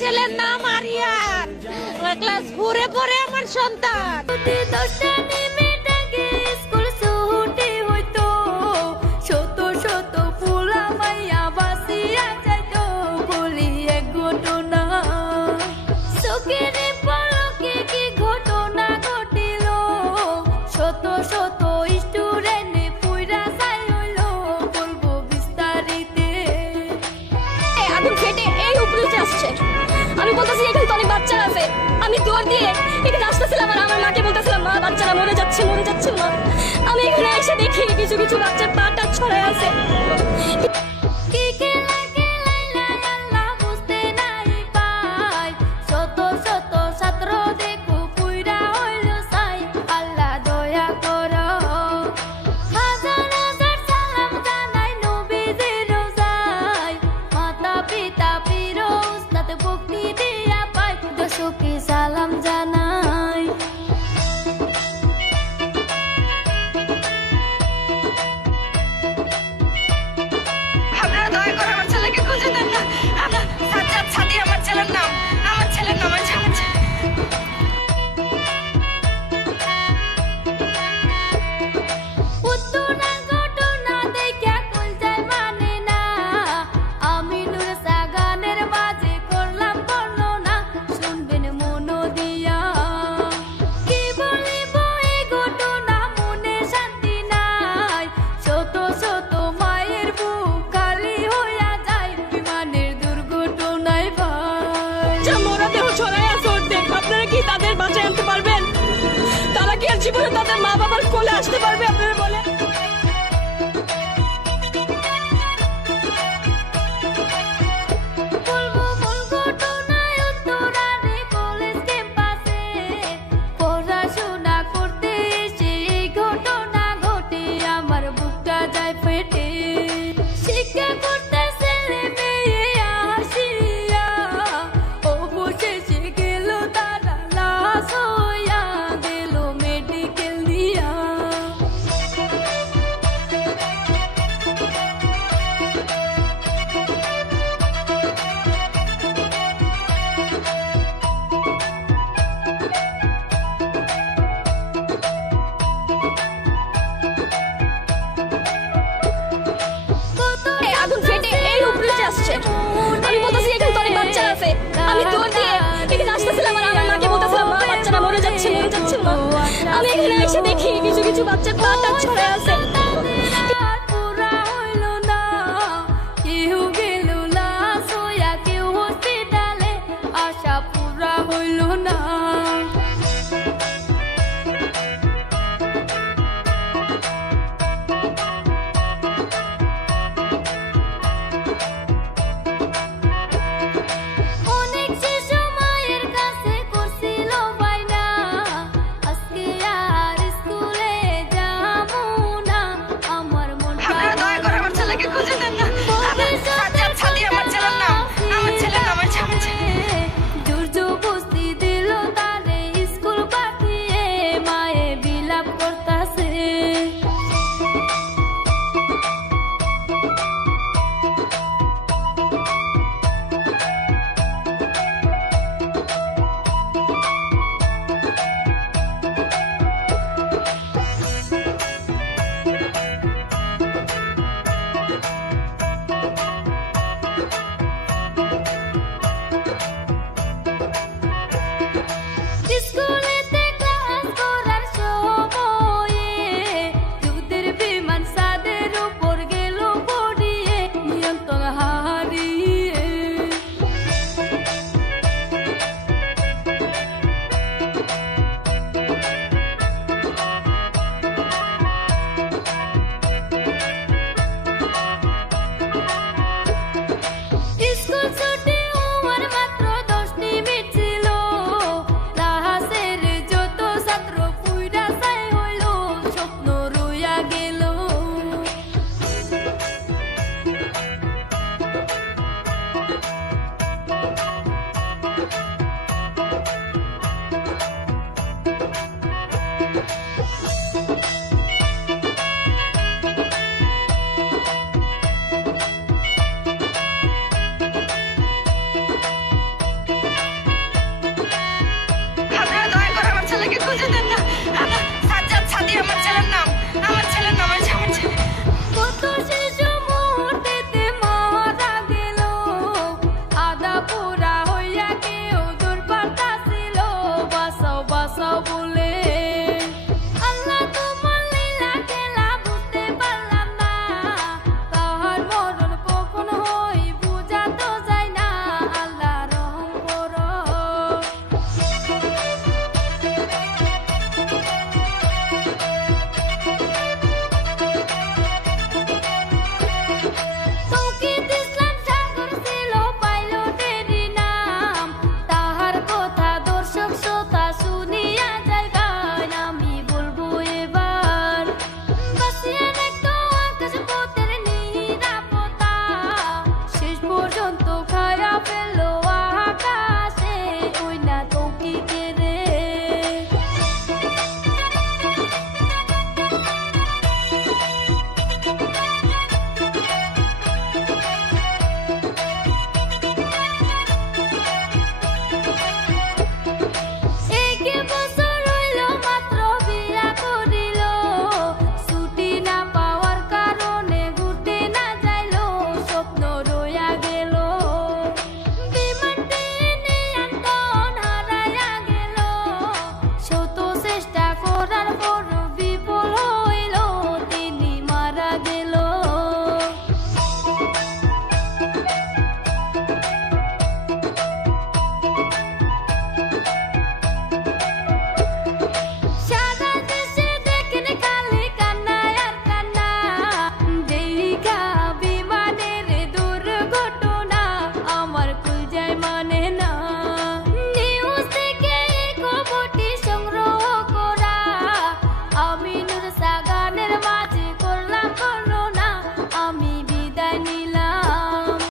ছেলের নাম আরিয়ান, ক্লাস 4-এ পড়ে আমার সন্তান। আমি বলতেছি এখানে তো অনেক বাচ্চা আছে, আমি দৌড় দিয়ে এখানে আসতেছিলাম আর আমার মাকে বলতেছিলাম মা বাচ্চারা মরে যাচ্ছে মা। আমি এখানে এসে দেখি কিছু কিছু বাচ্চার পাটা ছড়ায় আছে। সালাম জানাই আপনারা দয়া করে আমার ছেলেকে খুঁজে দেন না। সাজ্জাদ সাদি আমার ছেলের নাম, আমার ছেলের নাম আছে। জীবনে তাদের মা বাবার কোলে আসতে পারবে আপনারা বলে? পড়াশোনা করতে এসে এই ঘটনা ঘটে আমার বুকটা যায় ফেটে। শিক্ষা করতে ছেলে মেয়ে আসিয়া অবশেষে গেল তারা লাশ হইয়া গেল মেডিকেল দিয়া। আগুন ফেটে এই উপরে আসছে। আমি বলতেছি এখানে তো অনেক বাচ্চা আছে, আমি দৌড় দিয়ে এখানে আসতেছিলাম আর আমার মাকে বলতেছিলাম মা বাচ্চারা মরে যাচ্ছে মা। আমি এখানে এসে দেখি কিছু কিছু বাচ্চার পাটা ছড়ায় আছে। পুরা হইল না, কেউ গেল লাশ হইয়া, কেউ হসপিটালে, আশা পুরা হইল না। না খুঁজে দেন না। সাজ্জাদ সাদি আমার ছেলের নাম, আমার ছেলের নাম আছে আমার ছেলে। কত শিশু মুহূর্তেতে মারা গেল, আদা পোড়া হইয়া কেউ দূর পারতাছিল, বাঁচাও বাঁচাও বলে। আল্লাহ তোমার লীলা খেলা বুঝতে পারলাম না, তাহার মরণ কখন হই বুঝা তো যায় না, আল্লাহ রহম করো। তৌকির ইসলাম সাগর ছিল পাইলটেরই নাম, তাহার কথা দর্শক শ্রোতা শুনিয়া যায় গান। আমি বলবো এবার বাঁচিয়া রাখতো আকাশ পথের নিরাপত্তা, শেষ পর্যন্ত খায়া ফেললো আকাশে ওই না তৌকিকে রে। এক বছর হইল মাত্র বিয়া করিল, ছুটি না পাওয়ার কারণে ঘুরতে না যাইল, স্বপ্ন রইয়া গেল। বিমানটি নিয়ন্ত্রণ হারাইয়া গেল, শত চেষ্টা করার পর বিফল হইল, তিনি মারা গেল। সারা দেশে দেখেন খালি কান্না আর কান্না, দেরিকা বিমানের দুর্ঘটনা আমার কলজায় মানে না।